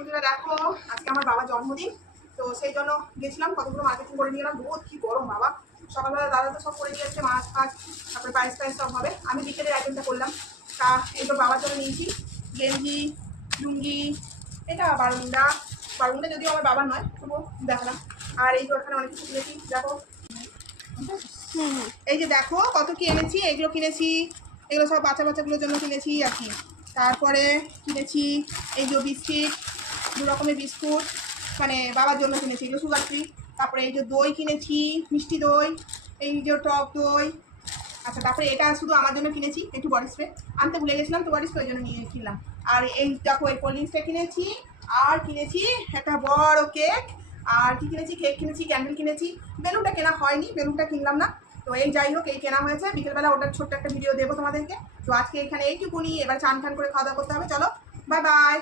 বন্ধুরা দেখো আজকে আমার বাবার জন্মদিন, তো সেই জন্য গেছিলাম, কতগুলো মার্কেটিং করে নিয়ে গেলাম। বহুত কি গরম বাবা, সকালবেলা দাদা তো সব করে নিয়ে যাচ্ছে, মাছ ফাছ তারপরে পায়েস টায়েস সব হবে। আমি বিকেলের আইটেমটা করলাম। তা এই তো বাবার জন্য নিয়েছি গেঞ্জি, লুঙ্গি, এটা বারুন্ডা। বারুন্ডা যদিও আমার বাবার নয়, তবুও দেখালাম। আর এই তো এখানে অনেক কিছু কিনেছি দেখো। এই যে দেখো কত কি এনেছি, এগুলো কিনেছি, এগুলো সব বাচ্চা বাচ্চাগুলোর জন্য কিনেছি আর কি। তারপরে কিনেছি এই যে বিস্কিট, দু রকমের বিস্কুট, মানে বাবার জন্য কিনেছি, এগুলো সুগার ফ্রি। তারপরে এই যে দই কিনেছি, মিষ্টি দই, এই যে টক দই। আচ্ছা, তারপরে এটা শুধু আমার জন্য কিনেছি, একটু বডি স্প্রে আনতে ভুলে গেছিলাম, তো বডি স্প্রে ওই জন্য নিয়ে কিনলাম। আর এই দেখো এই কোল্ড ড্রিঙ্কসটা কিনেছি, আর কিনেছি একটা বড় কেক, আর কি কিনেছি, কেক কিনেছি, ক্যান্ডেল কিনেছি। বেলুনটা কেনা হয়নি, বেলুনটা কিনলাম না। তো এই যাই হোক, এই কেনা হয়েছে। বিকেলবেলা ওটার ছোট্ট একটা ভিডিও দেবো তোমাদেরকে। তো আজকে এখানে এইটুকুনি, এবার চান টান করে খাওয়া দাওয়া করতে হবে। চলো, বাই বাই।